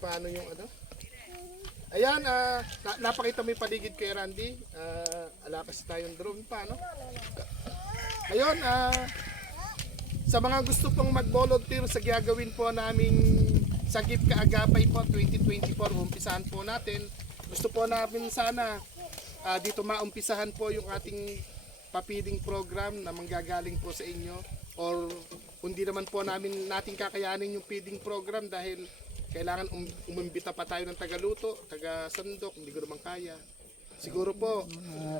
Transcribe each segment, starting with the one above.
paano yung ano. Ayan, napakita mo yung paligid kay Randy. Alakas tayong drone pa, no? Ayun, sa mga gusto pong mag-volunteer sa gagawin po naming Sagip Kaagapay po 2024, umpisahan po natin. Gusto po namin sana dito maumpisahan po yung ating papiding program na manggagaling po sa inyo, or hindi naman po natin kakayanin yung feeding program dahil kailangan umimbita pa tayo ng tagaluto, taga-sandok, hindi ko naman kaya. Siguro po,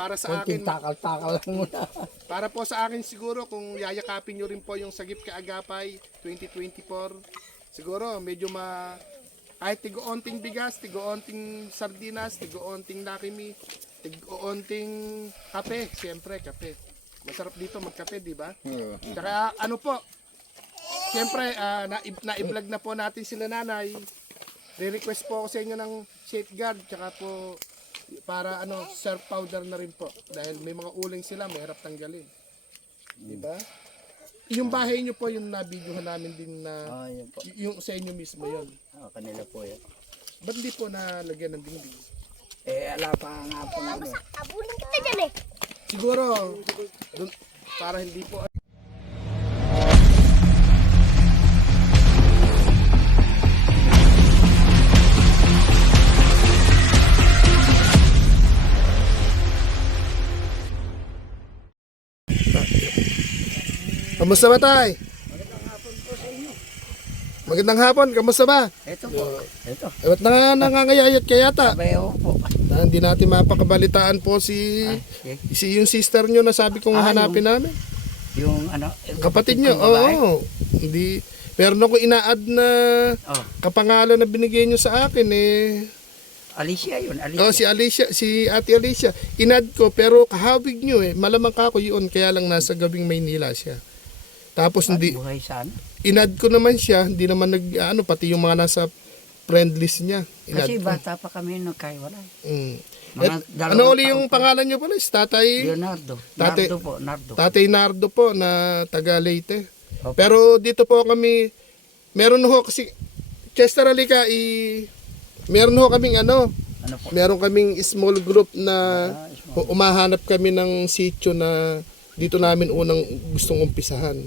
para sa akin, takal-takal lang muna. para po sa akin siguro, kung yayakapin nyo rin po yung Sagip Kaagapay 2024, siguro medyo kahit tigo-onting bigas, tigo-onting sardinas, tigo-onting lakimi, tigo-onting kape, siyempre kape. Masarap dito magkape, di ba? Saka ano po, siyempre, na-i-vlog na po natin sila nanay. Re-request po ako sa inyo ng safeguard, tsaka po para surf powder na rin po. Dahil may mga uling sila, mahirap tanggalin. Diba? Yung bahay nyo po, yung na-videohan namin din na, Yun po. yung sa inyo mismo yun. Kanila po yan. Ba't di po nalagyan ng dingding? Ala pa nga po nga. Abulin kita dyan eh. Siguro, para hindi po Kamusta ba tay? Magandang hapon, kamusta ba? Ito po. Ito. Ba't nangangayayat ka yata? Sabayaw po. Hindi natin mapakabalitaan po yung sister nyo na sabi kong hanapin namin. Yung Kapatid nyo, oo. Hindi, meron ako ina-add na kapangalan na binigay nyo sa akin Alicia yun. si Alicia, si Ate Alicia. Inad ko pero kahawig nyo malamang kako yun, kaya lang nasa gabing Maynila siya. Tapos hindi, Buhay saan? inad ko naman siya, hindi naman pati yung mga nasa friend list niya. Kasi bata pa kami nagkaiwalay. Ano uli yung pangalan nyo pala? Tatay? Leonardo. Tatay- Nardo po. Nardo. Tatay Nardo po na taga Leyte. Opo. Pero dito po kami, meron ho kasi, Chester Halika, meron ho kaming Ano po? meron kaming small group na umahanap kami ng sitio na dito namin unang gustong umpisahan.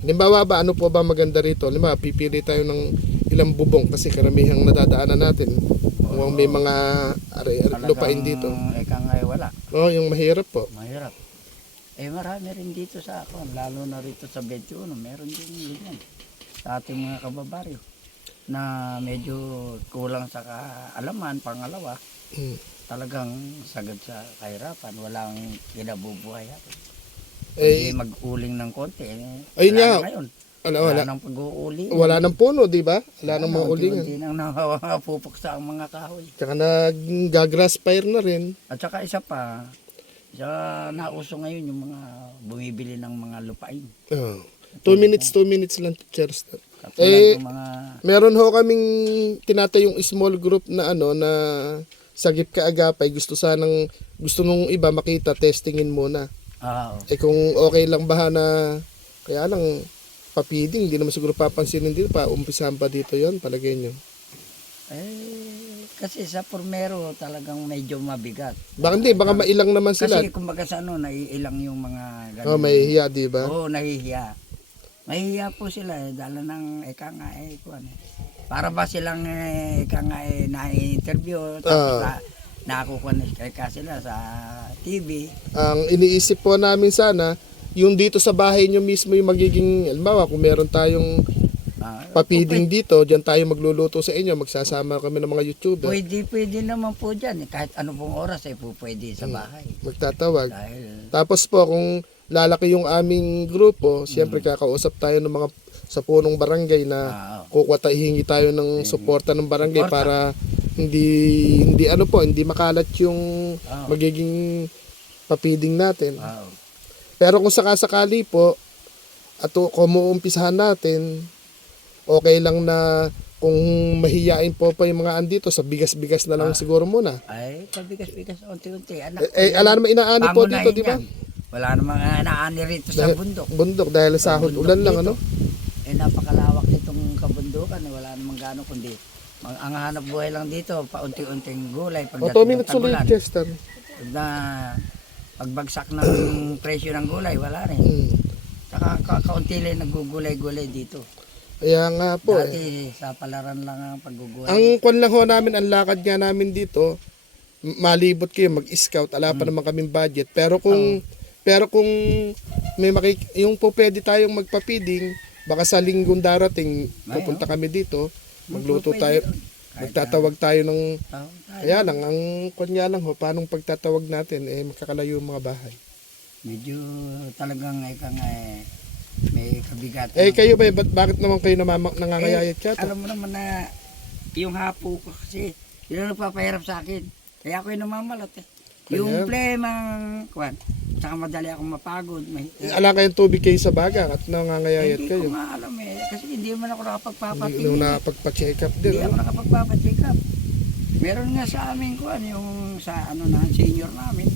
Halimbawa ba, ano po ba maganda rito? Halimbawa, pipili tayo ng ilang bubong kasi karamihang nadadaanan natin. Kung may mga lupain dito. Eka nga wala. Yung mahirap po. Mahirap. Marami rin dito sa ako. Lalo na rito sa 21. Meron din ganyan. Sa ating mga kababaryo. Na medyo kulang sa kaalaman. Pangalawa, talagang sagad sa kahirapan. Walang kinabubuhay. Hindi mag-uling ng konti. Ayun Wala nga. na ngayon. Wala Nang pag-uuling. Wala nang puno, di ba? Wala nang mga ulingan. Hindi nang nakapupuksa ang mga kahoy. Tsaka nag-grass fire na rin. At saka isa pa, nauso ngayon yung mga bumibili ng mga lupain. 2 minutes lang, Cheers. Katulad ng mga Meron ho kaming tinatayong small group na na Sagip Kaagapay. Gusto nung iba makita, testingin muna. Kung okay lang ba na, kaya lang papiding, hindi naman siguro papansinin dito, umpisahan pa dito yon palagay nyo. kasi sa Pormero talagang medyo mabigat. Baka mailang naman sila. Kasi kumbaga sa naiilang yung mga ganun. Mahihiya, di ba? Oo, nahihiya. Mahihiya po sila dala ng para ba silang na-interview tapos nakukuha sila sa TV. Ang iniisip po namin sana, yung dito sa bahay nyo mismo yung magiging, halimbawa kung meron tayong papiding dito, diyan tayo magluluto sa inyo, magsasama kami ng mga YouTuber. Pwede naman po dyan. Kahit ano pong oras pwede sa bahay. Magtatawag. Dahil Tapos po, kung lalaki yung aming grupo, siyempre kakausap tayo ng mga sa punong barangay na hihingi tayo ng suporta ng barangay para hindi makalat yung magiging papiding natin. Pero kung sakasakali po, kung umuumpisahan natin, okay lang na kung mahihiyain po pa yung mga andito, sa bigas-bigas na lang siguro muna. Pabigas-bigas, unti-unti. Alam naman inaani po dito, di ba? Wala namang naani rito sa bundok. Bundok dahil sahod ulan lang, napakalawak nitong kabundukan. Wala namang gano'n kundi Ang hanap buhay lang dito, paunti-unting gulay. O, 2 minutes ulit, tagulan, Chester. na pagbagsak ng presyo ng gulay, wala rin. Saka kaunti lang naggugulay-gulay dito. Kaya nga po Dati sa palaran lang ang paggugulay. Ang kwan lang ho namin, ang lakad nga namin dito, malibot kayo, mag-scout, ala pa naman kaming budget. Pero kung may yung po pwede tayong magpa-feeding, baka sa linggong darating, pupunta kami dito, magluto tayo, magtatawag tayo ng, kaya lang, ang kwan nga lang ho, paanong pagtatawag natin, magkakalayo yung mga bahay. Medyo talagang may kabigat. Kayo ba, bakit naman kayo nangangayayat yata? Alam mo naman na yung hapo ko kasi, yun ang nagpapahirap sa akin. Kaya ako yung namamalat eh. Yung plemang, kwan, saka madali akong mapagod. Alam kayong tubig kayo sa baga at nangangayayat kayo. Hindi ko nga alam eh. Kasi hindi man ako nakapagpapatingin. Nung nakapagpa-check up din. Hindi ako nakapagpapacheck up. Meron nga sa amin kwan, yung sa senior namin.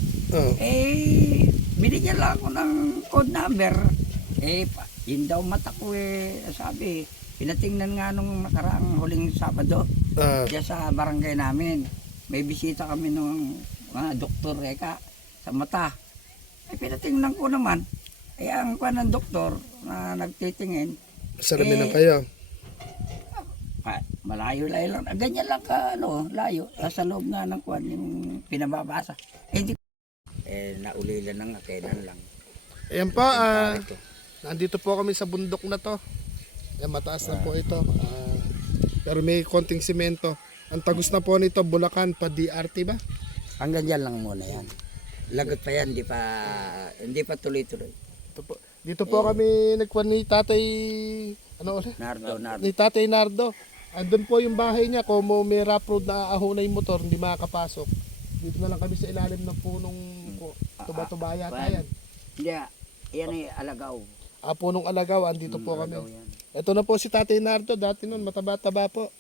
Binigyan lang ako ng code number. Yun daw mata ko sabi, pinatingnan nga nung nakaraang huling Sabado. Diyan sa barangay namin. May bisita kami nung mga doktor sa mata. Pinatingnan ko naman. Ang kwan ng doktor na nagtitingin. Salamin lang kayo. Malayo-layo lang. Ganyan lang ka, layo. Sa loob nga ng kwan, yung pinababasa. Hindi naulila ng kailan lang. Ayan pa, nandito po kami sa bundok na to. Mataas na po ito. Pero may konting simento. Ang tagos na po nito, Bulacan, pa DRT ba? Hanggang dyan lang muna yan. Lagot pa yan, hindi pa tuloy-tuloy. Dito po kami nagkuhan ni Tatay, Nardo. Ni Tatay Nardo. Andun po yung bahay niya, kung may rough road na ahunay motor, hindi makakapasok. Dito na lang kami sa ilalim ng punong tuba-tuba yata yan. Hindi, yan ay alagaw. Punong alagaw, andito po kami. Yan. Ito na po si Tatay Nardo, dati nun, mataba-taba po.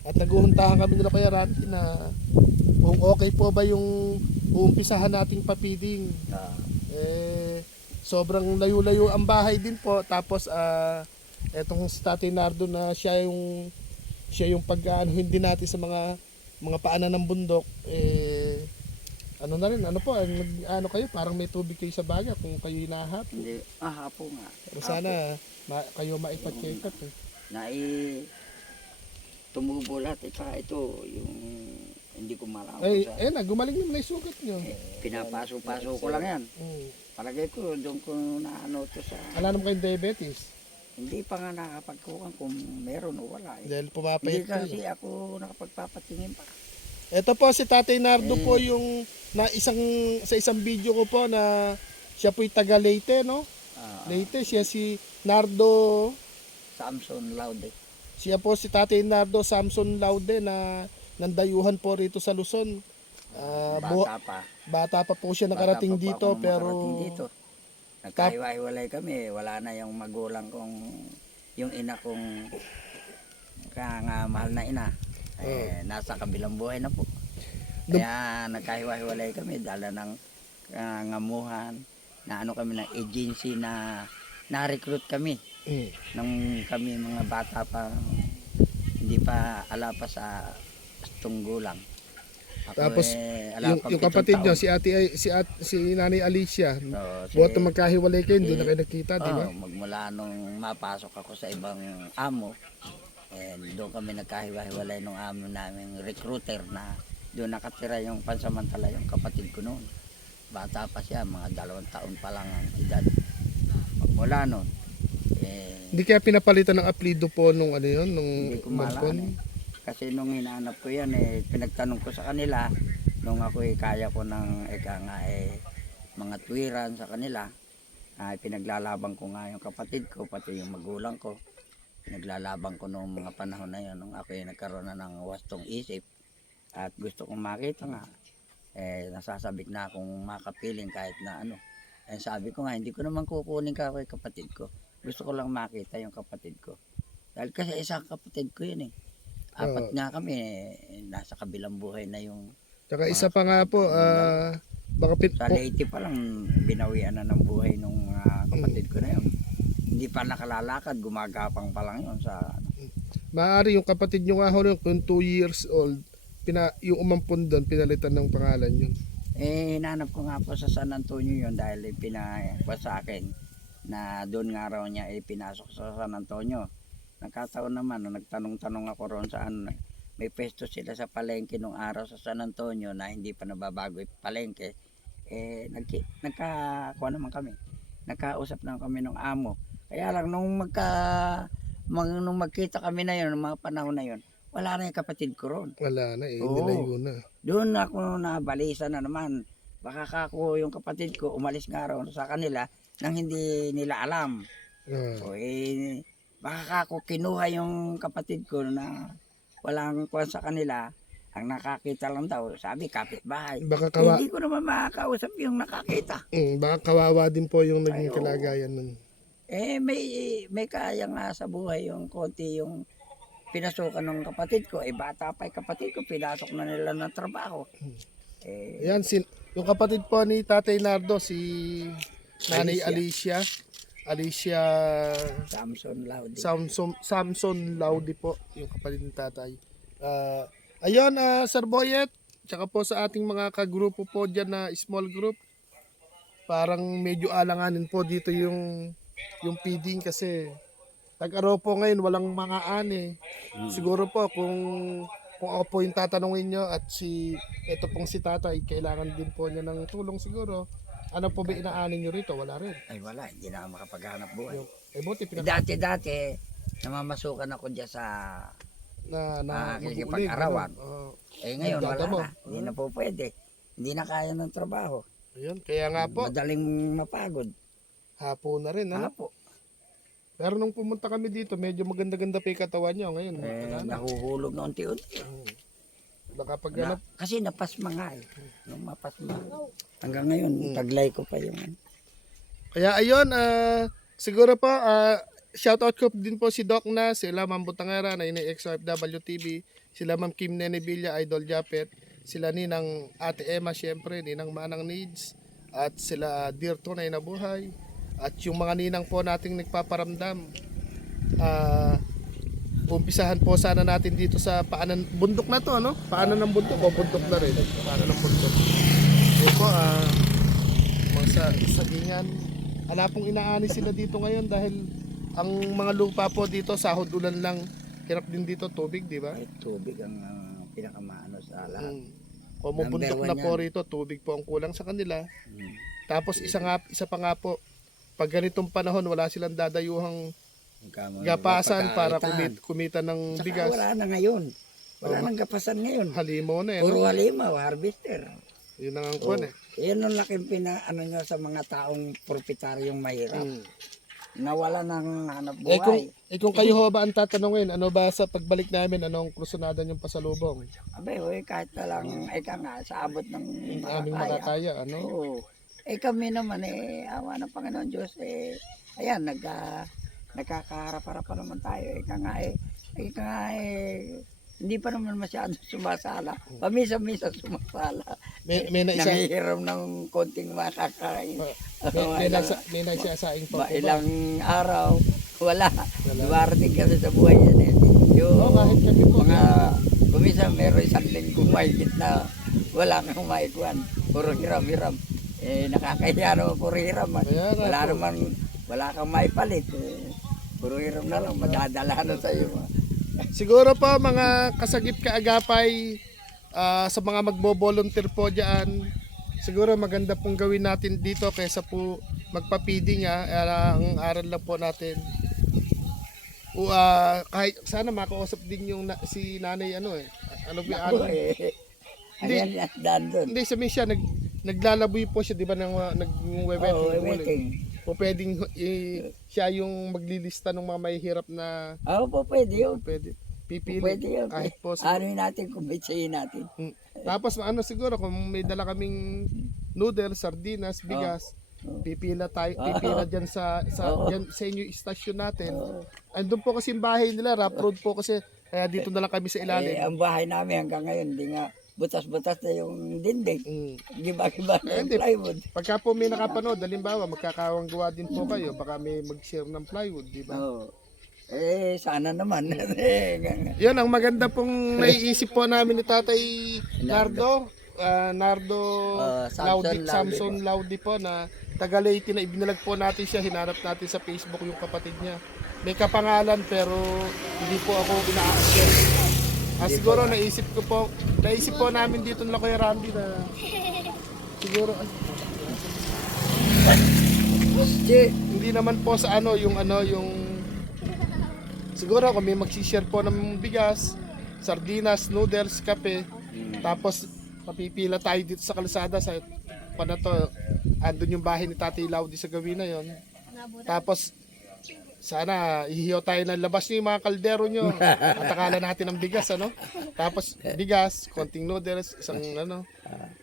At naguhuntahan kami nila Kuya Randy na kung okay po ba yung uumpisahan nating papiding. Sobrang layo-layo ang bahay din po. Tapos etong si Tatay Nardo na siya yung pag-aanuhin din natin sa mga paanan ng bundok. Ano kayo, parang may tubig kayo sa baga kung kayo hinahapo. Hindi, hapo nga. Pero sana kayo maipa-check up tumubo lahat saka ito yung hindi ko malaman gumaling naman yung sugat nyo. Pinapaso-paso ko lang yan. Palagay ko doon ko to sa Wala naman kayong diabetes? Hindi pa nga nakapagkuhan kung meron o wala Dahil pumapayat hindi kasi ako nakapagpapatingin pa. Ito po si Tatay Nardo po yung sa isang video ko po na siya po'y taga Leyte, no? Leyte, siya si Nardo Samson Laude. Siya po si Tatay Nardo Samson Laude na nandayuhan po rito sa Luzon. Bata pa po siya nakarating dito pero nagkahiwa-hiwalay kami. Wala na yung magulang kong yung ina kong mahal na ina. Nasa kabilang buhay na po. Kaya nagkahiwa-hiwalay kami dala ng ngamuhan na kami ng agency na na-recruit kami. Nung kami mga bata pa, hindi pa ala pa sa tunggulang. Tapos yung kapatid niyo si Nanay Alicia, buhat na magkahiwalay kayo, hindi na kayo nakita, di ba? Magmula nung mapasok ako sa ibang amo, doon kami nagkahiwa-hiwalay nung amo naming recruiter na doon nakatira yung pansamantala yung kapatid ko noon. Bata pa siya, mga 2 taon pa lang ang edad. Magmula noon, hindi kaya pinapalitan ng apelido po nung hindi ko malaan Kasi nung hinahanap ko yan, pinagtanong ko sa kanila, nung ako kaya ko ng mga tuwiran sa kanila, pinaglalaban ko nga yung kapatid ko, pati yung magulang ko. Pinaglalaban ko noong mga panahon na yun, nung ako nagkaroon na ng wastong isip at gusto kong makita nga, nasasabik na akong makapiling kahit na sabi ko nga, hindi ko naman kukunin ka kay kapatid ko. Gusto ko lang makita yung kapatid ko. Dahil kasi isang kapatid ko yun 4 nga kami, nasa kabilang buhay na yung... Tsaka isa pa nga po, sa Leyte pa lang, binawian na ng buhay nung kapatid ko na yun. Hindi pa nakalalakad, gumagapang pa lang yun sa... Maaari yung kapatid nyo nga ho, kung 2 years old, yung umampun doon, pinalitan ng pangalan yun. Hinanap ko nga po sa San Antonio yun dahil pinakuha sa akin na doon nga raw niya pinasok sa San Antonio. Nagkataon naman, nagtanong-tanong ako roon saan may pwesto sila sa palengke nung araw sa San Antonio na hindi pa nababago yung palengke. Nagkakuha naman kami. Nagkausap naman kami ng amo. Kaya lang nung magkita kami na yun, mga panahon na yun, wala na yung kapatid ko roon. Wala na Oo. nilayo na. Doon ako nabalisa na naman. Baka kako yung kapatid ko umalis nga raw sa kanila nang hindi nila alam. O baka kako kinuha yung kapatid ko na walang kuwan sa kanila. Ang nakakita lang daw, sabi kapitbahay. Hindi ko naman makakausap yung nakakita. Baka kawawa din po yung naging Ay, oo. kalagayan nun. May kaya nga sa buhay yung konti yung pinasukan ng kapatid ko. Bata pa yung kapatid ko, pinasok na nila ng trabaho. Ayan, yung kapatid po ni Tatay Nardo, si Nanay Alicia Samson Laudi po, yung kapatid ni Tatay. Ayun, Sir Boyet, tsaka po sa ating mga kagrupo po dyan na small group, parang medyo alanganin po dito yung feeding kasi tag-araw po ngayon, walang mga ani. Siguro po kung ako po yung tatanungin nyo at ito pong si Tatay, kailangan din po niya ng tulong siguro. Ano po ba inaani nyo rito? Wala rin. Ay wala, hindi na ako makapaghanap buhay. Buti Dati, namamasukan ako dyan sa kikipag-arawan. Ngayon wala na, hindi na po pwede. Hindi na kaya ng trabaho. Ayun, kaya nga po. Madaling mapagod. Hapo na rin, ano? Hapo. Pero nung pumunta kami dito, medyo maganda-ganda pa yung katawan nyo. Ngayon, nahuhulog na unti-unti. Baka pag kasi napasma nga Nung mapasma. Hanggang ngayon, taglay ko pa yung. Kaya ayun, siguro po, shoutout ko din po si Doc na, sila Ma'am Butangera, na ini-XOFW TV, sila Ma'am Kim Nene Villa, Idol Japet, sila Ninang Ate Emma, syempre, Ninang Manang Needs, at sila Dear Tunay na Buhay, at yung mga ninang po nating nagpaparamdam. Umpisahan po sana natin dito sa paanan, bundok na to, ano? Paanan ng bundok o bundok na rin? Paanan ng bundok. Yun po, mga sagingan. Wala pong inaani sila dito ngayon dahil ang mga lupa po dito, sahod ulan lang. Hirap din dito, tubig, di ba? Ay, tubig ang pinakamaano sa lahat. Kung mabundok na po rito, tubig po ang kulang sa kanila. Tapos isa pa nga po, pag ganitong panahon, wala silang dadayuhang gapasan para kumita ng bigas. Wala na ngayon. Wala nang gapasan ngayon. Halimaw na Puro halimaw, harvester. Yun ang kuwan Yan ang laking nyo sa mga taong propetaryong mahirap. Nawala ng hanap buhay. Kung kayo ho ba ang tatanungin, ano ba sa pagbalik namin, anong krusunada niyong pasalubong? Abay, kahit na lang, sa abot ng aming makakaya, ano? Oo. Kami naman, awa ng Panginoon Diyos, ayan, nagkakaharap-harap pa naman tayo. Hindi pa naman masyado sumasala. Pamisa-misa sumasala. May naisa. Nangihiram ng konting makakain. May naisasaing pa po ba? Ilang araw, wala. Duwarating kasi sa buhay yan kahit kami po. Kumisa meron isang linggong mahigit na wala kang maikuan. Puro hiram-hiram. Nakakahiya naman puro hiram. Wala kang maipalit. Puro hiram na lang, madadala na sa iyo. Siguro po mga kasagip kaagapay, sa mga magbo-volunteer po dyan, siguro maganda pong gawin natin dito kaysa po magpa-feeding. Ang aral lang po natin. Kahit sana makausap din yung si nanay ano hindi sabihin siya naglalaboy po siya, di ba, nag-wedding. Po pwedeng siya yung maglilista ng mga mahihirap na. Po pwede yun. Pwede. Pipili. Pwede yun. Kahit po. Natin, kumbitsahin natin. Tapos siguro kung may dala kaming noodles, sardinas, bigas, pipila dyan sa inyo istasyon natin. Andun po kasi yung bahay nila, rough road po kasi, kaya dito na lang kami sa ilalim. Ang bahay namin hanggang ngayon, hindi nga butas-butas na yung dinding. Giba-giba na yung plywood. Pagka po may nakapanood, halimbawa, magkakawang gawa din po kayo, baka may mag-share ng plywood, di ba? Sana naman. Yun, ang maganda pong naiisip po namin ni Tatay Nardo. Nardo Samson Samson Laudi po na taga Leyte na ibinalag po natin siya. Hinanap natin sa Facebook yung kapatid niya. May kapangalan pero hindi po ako ina-accept. Siguro naisip po namin dito na Kuya Randy na siguro hindi naman po sa yung siguro kung may mag-share po ng bigas, sardinas, noodles, kape, tapos papipila tayo dito sa kalsada sa to, andun yung bahay ni Tatay Laudi sa gawin na yon. Tapos sana ihiyo tayo ng labas niyo yung mga kaldero nyo. At akala natin ng bigas, Tapos bigas, konting noodles, isang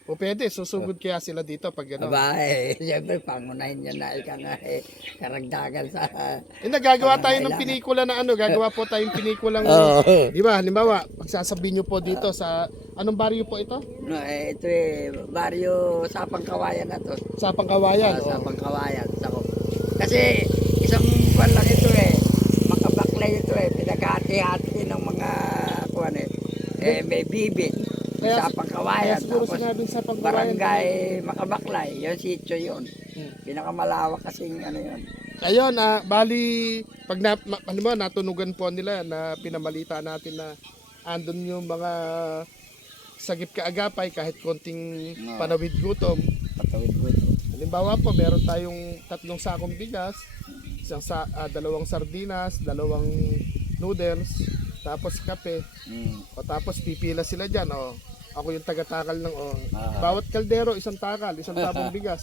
O pwede, susugod kaya sila dito pag Siyempre, pangunahin niya na ika nga karagdagan sa... Nagagawa tayo ng pinikula na gagawa po tayong pinikulang, di ba, halimbawa, pagsasabihin nyo po dito sa, anong baryo po ito? No, ito baryo Sapang Kawayan na to. Sapang Kawayan. Sapang Kawayan. Kasi isang buwan lang ito makabaklay ito pinag-hati-hati ng mga may bibig. Sapang Kawayan. Siguro Tapos sinabing Sapang Kawayan. Barangay Makabaklay, yung sitio yun. Pinakamalawak kasing yun. Ayun, bali, pag natunugan po nila na pinamalita natin na andun yung mga sagip kaagapay kahit konting panawid gutom. Patawid ko ito. Halimbawa po, meron tayong 3 sakong bigas, 2 sardinas, 2 noodles, tapos kape. O tapos pipila sila dyan. Ako yung taga-takal ng bawat kaldero, 1 takal, 1 tabong bigas.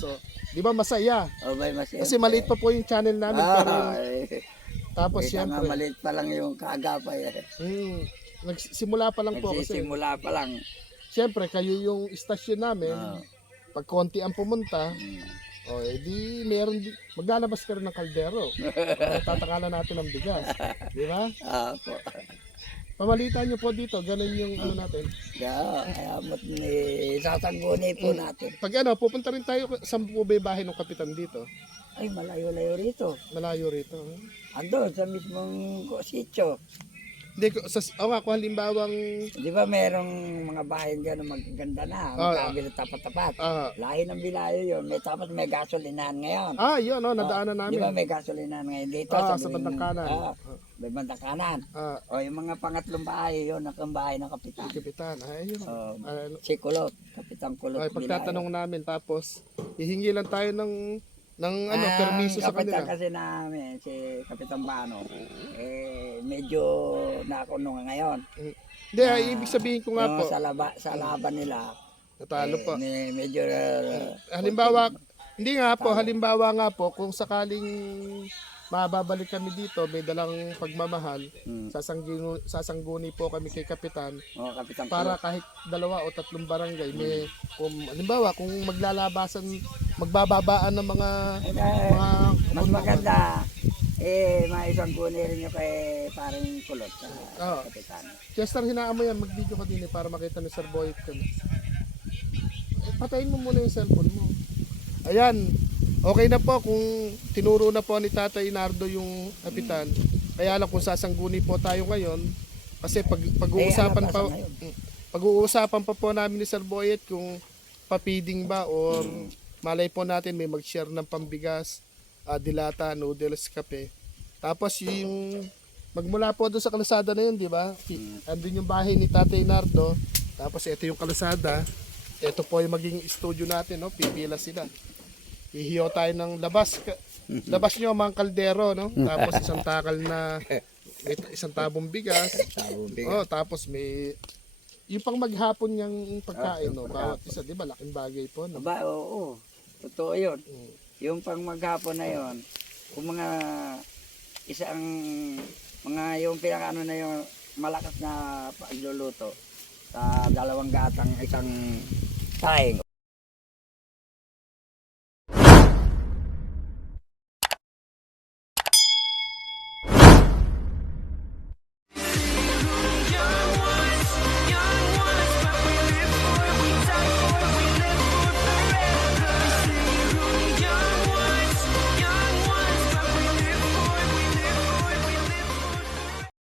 Di ba masaya? Masaya. Kasi maliit pa po yung channel namin. Tapos siyempre. Maliit pa lang yung kaagapay. Nagsimula pa lang po kasi. Nagsisimula pa lang. Siyempre, kayo yung istasyon namin. Pag konti ang pumunta, edi meron maglalabas ka rin ng kaldero. Tatakalan natin ng bigas. Di ba? Po. Pamalitan nyo po dito, ganun yung natin. Kaya sasangguni po natin. Pag pupunta rin tayo, saan po ba yung bahay ng kapitan dito? Ay, malayo-layo rito. Malayo rito. Ando, sa mismong sitio. Hindi, kung halimbawang... Di ba merong mga bahay gano'n magaganda na, magkabila tapat-tapat. Lahi ng bilayo yun. Tapos may gasolinahan ngayon. Yun, nadaanan namin. Di ba may gasolinahan ngayon dito? Sa bandang kanan. May bandang kanan. Yung mga pangatlong bahay yun, ang bahay ng kapitan. Kapitan, ayun. Si Kulot, Kapitan Kulot. Pagtatanong namin, tapos hihingi lang tayo ng permiso sa kapitan kanila. Kasi namin, si Kapitan Bano, medyo nakuno ngayon. Hindi, ibig sabihin ko nga po. Sa laban nila, natalo po. Medyo... halimbawa, hindi nga po, halimbawa nga po, kung sakaling mababalik kami dito, may dalang pagmamahal, sasangguni po kami kay Kapitan, Kapitan para kahit 2 o 3 barangay, may, halimbawa, kung magbababaan ng mga mas maganda, maisangguni rin nyo kay parang Kulot sa Kapitan. Chester, hinaan mo yan, mag-video ka din para makita ni Sir Boyet ka. Patayin mo muna yung cellphone mo. Ayan, okay na po kung tinuro na po ni Tatay Nardo yung Kapitan. Kaya lang kung sasangguni po tayo ngayon, kasi pag-uusapan pa po namin ni Sir Boyet kung papiding ba or malay po natin may mag-share ng pambigas, dilata, noodles, kape. Tapos yung magmula po doon sa kalsada na yun, di ba? Andun yung bahay ni Tatay Nardo. Tapos ito yung kalsada. Ito po yung maging studio natin, pipila sila. Ihiyo tayo ng labas. Labas nyo mga kaldero, Tapos 1 takal na 1 tabong bigas. Tapos may yung pang maghapon niyang pagkain, bawat isa, di ba? Laking bagay po, Oo. Totoo yun. Yung pang maghapon na yun, kung mga yung pinakaano na yung malakas na pagluluto sa 2 gatang, 1 saing